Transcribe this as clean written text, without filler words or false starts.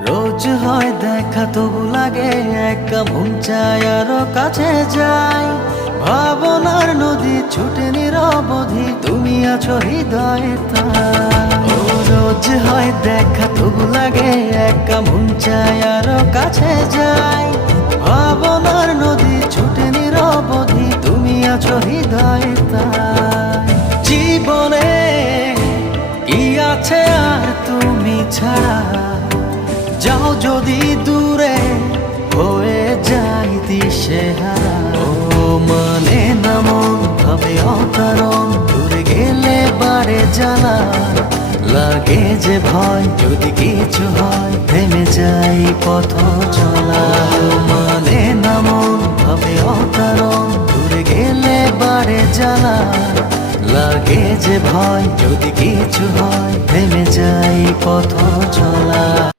রোজ হয় দেখা তবু লাগে একা মন চায় আরো কাছে যাই। ভাবনার নদী ছুটে নিরবধি, তুমি আছো হৃদয়ে তাই। ও রোজ হয় দেখা তবু লাগে একা মন চায় আরো কাছে যাই। ভাবনার নদী ছুটে নিরবধি, তুমি আছো হৃদয়ে তাই। জীবনে কি আছে আর তুমি ছাড়া, যাও যদি দূরে হয়ে যাই দিশেহারা। ও মানে না মন ভাবে অকারণ, দূরে গেলে বাড়ে জ্বালা। লাগে যে ভয় যদি কিছু হয়, থেমে যাই পথ চলা। ও মানে না মন ভাবে অকারণ, দূরে গেলে বাড়ে জ্বালা। লাগে যে ভয় যদি কিছু হয়, থেমে যাই পথ চলা।